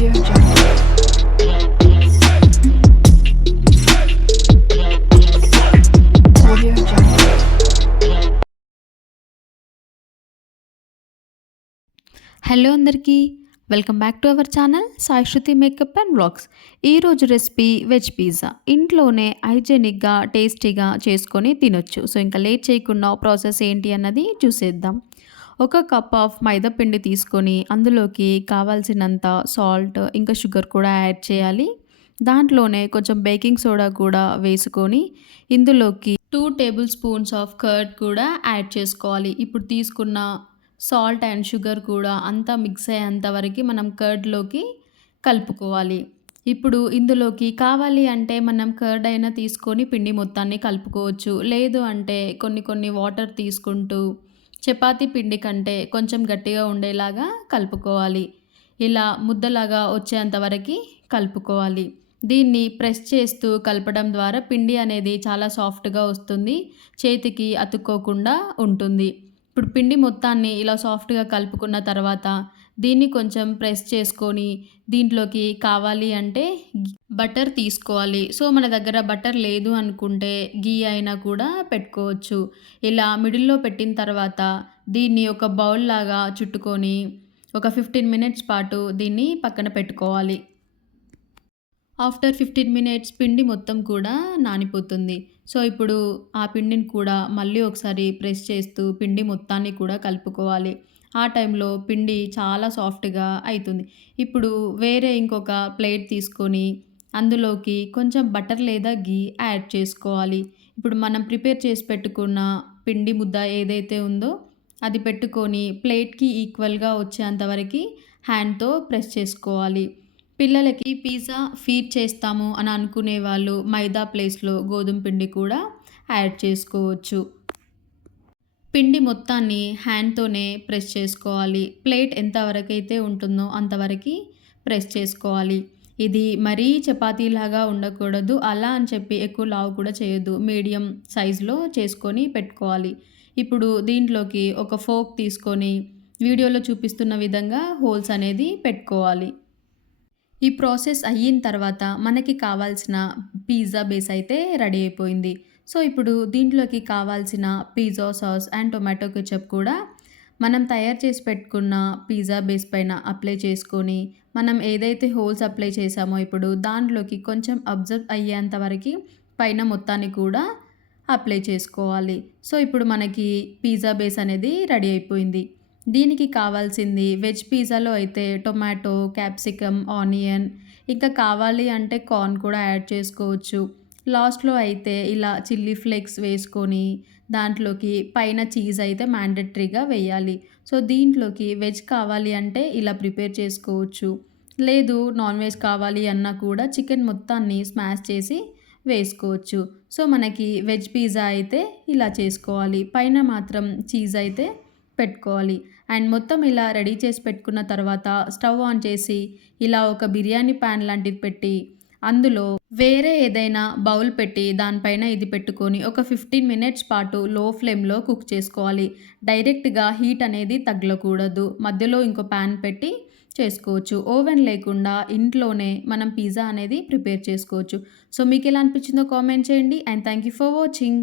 Audio Jungle. Audio Jungle. Hello అందరికీ welcome back to our channel Sai Shruti makeup and vlogs. ఈరోజు recipe veg pizza ఇంట్లోనే హైజెనిక్గా టేస్టీగా చేసుకొని తినొచ్చు. సో ఇంకా లేట్ చేయకుండా ప్రాసెస్ ఏంటి అన్నది చూసేద్దాం. ఒక కప్ ఆఫ్ మైదా పిండి తీసుకొని అందులోకి కావాల్సినంత సాల్ట్ ఇంకా షుగర్ కూడా యాడ్ చేయాలి. దాంట్లోనే కొంచెం బేకింగ్ సోడా కూడా వేసుకొని ఇందులోకి 2 టేబుల్ స్పూన్స్ ఆఫ్ కర్డ్ కూడా యాడ్ చేసుకోవాలి. ఇప్పుడు తీసుకున్న సాల్ట్ అండ్ షుగర్ కూడా అంతా మిక్స్ అయ్యేంత వరకు మనం కర్డ్లోకి కలుపుకోవాలి. ఇప్పుడు ఇందులోకి కావాలి అంటే మనం కర్డ్ అయినా తీసుకొని పిండి మొత్తాన్ని కలుపుకోవచ్చు. లేదు అంటే కొన్ని కొన్ని వాటర్ తీసుకుంటూ చపాతీ పిండి కంటే కొంచెం గట్టిగా ఉండేలాగా కలుపుకోవాలి. ఇలా ముద్దలాగా వచ్చేంత వరకు కలుపుకోవాలి. దీన్ని ప్రెస్ చేస్తూ కలపడం ద్వారా పిండి అనేది చాలా సాఫ్ట్గా వస్తుంది, చేతికి అతుక్కోకుండా ఉంటుంది. ఇప్పుడు పిండి మొత్తాన్ని ఇలా సాఫ్ట్గా కలుపుకున్న తర్వాత దీన్ని కొంచెం ప్రెస్ చేసుకొని దీంట్లోకి కావాలి అంటే బటర్ తీసుకోవాలి. సో మన దగ్గర బటర్ లేదు అనుకుంటే గీ అయినా కూడా పెట్టుకోవచ్చు. ఇలా మిడిల్లో పెట్టిన తర్వాత దీన్ని ఒక బౌల్ లాగా చుట్టుకొని ఒక 15 మినిట్స్ పాటు దీన్ని పక్కన పెట్టుకోవాలి. ఆఫ్టర్ 15 మినిట్స్ పిండి మొత్తం కూడా నానిపోతుంది. సో ఇప్పుడు ఆ పిండిని కూడా మళ్ళీ ఒకసారి ప్రెస్ చేస్తూ పిండి మొత్తాన్ని కూడా కలుపుకోవాలి. ఆ టైంలో పిండి చాలా సాఫ్ట్‌గా అయితుంది. ఇప్పుడు వేరే ఇంకొక ప్లేట్ తీసుకొని అందులోకి కొంచెం బటర్ లేదా ఘీ యాడ్ చేసుకోవాలి. ఇప్పుడు మనం ప్రిపేర్ చేసి పెట్టుకున్న పిండి ముద్ద ఏదైతే ఉందో అది పెట్టుకొని ప్లేట్‌కి ఈక్వల్‌గా వచ్చేంత వరకి హ్యాండ్‌తో ప్రెస్ చేసుకోవాలి. పిల్లలకి పిజ్జా ఫీడ్ చేస్తాము అని అనుకునే వాళ్ళు మైదా ప్లేస్‌లో గోధుమ పిండి కూడా యాడ్ చేసుకోవచ్చు. పిండి మొత్తాన్ని హ్యాండ్‌తోనే ప్రెస్ చేసుకోవాలి. ప్లేట్ ఎంతవరకైతే ఉంటుందో అంతవరకి ప్రెస్ చేసుకోవాలి. ఇది మరీ చపాతీలాగా ఉండకూడదు. అలా అని చెప్పి ఎక్కువ లావు కూడా చేయొద్దు. మీడియం సైజులో చేసుకొని పెట్టుకోవాలి. ఇప్పుడు దీంట్లోకి ఒక ఫోర్క్ తీసుకొని వీడియోలో చూపిస్తున్న విధంగా హోల్స్ అనేది పెట్టుకోవాలి. ఈ ప్రాసెస్ అయిన తర్వాత మనకి కావాల్సిన పిజ్జా బేస్ అయితే రెడీ అయిపోయింది. సో ఇప్పుడు దీంట్లోకి కావాల్సిన pizza sauce and tomato ketchup కూడా మనం తయారు చేసి పెట్టుకున్న పిజ్జా బేస్ పైన అప్లై చేసుకొని మనం ఏదైతే హోల్స్ అప్లై చేసామో ఇప్పుడు దాంట్లోకి కొంచెం అబ్జర్వ్ అయ్యేంత వరకు పైన మొత్తాన్ని కూడా అప్లై చేసుకోవాలి. సో ఇప్పుడు మనకి పిజ్జా బేస్ అనేది రెడీ అయిపోయింది. దీనికి కావాల్సింది వెజ్ పిజ్జాలో అయితే టొమాటో, క్యాప్సికమ్, ఆనియన్ ఇంకా కావాలి అంటే కార్న్ కూడా యాడ్ చేసుకోవచ్చు. లాస్ట్‌లో అయితే ఇలా చిల్లీ ఫ్లేక్స్ వేసుకొని దాంట్లోకి పైన చీజ్ అయితే మ్యాండేటరీగా వేయాలి. సో దీంట్లోకి వెజ్ కావాలి అంటే ఇలా ప్రిపేర్ చేసుకోవచ్చు. లేదు నాన్ వెజ్ కావాలి అన్నా కూడా చికెన్ మొత్తాన్ని స్మాష్ చేసి వేసుకోవచ్చు. సో మనకి వెజ్ పిజ్జా అయితే ఇలా చేసుకోవాలి. పైన మాత్రం చీజ్ అయితే పెట్టుకోవాలి. అండ్ మొత్తం ఇలా రెడీ చేసి పెట్టుకున్న తర్వాత స్టవ్ ఆన్ చేసి ఇలా ఒక బిర్యానీ ప్యాన్ లాంటిది పెట్టి అందులో వేరే ఏదైనా బౌల్ పెట్టి దానిపైన ఇది పెట్టుకొని ఒక 15 మినిట్స్ పాటు లో ఫ్లేమ్‌లో కుక్ చేసుకోవాలి. డైరెక్ట్‌గా హీట్ అనేది తగలకూడదు. మధ్యలో ఇంకో ప్యాన్ పెట్టి చేసుకోవచ్చు. ఓవెన్ లేకుండా ఇంట్లోనే మనం పిజ్జా అనేది ప్రిపేర్ చేసుకోవచ్చు. సో మీకెలా అనిపించిందో కామెంట్ చేయండి. And thank you for watching.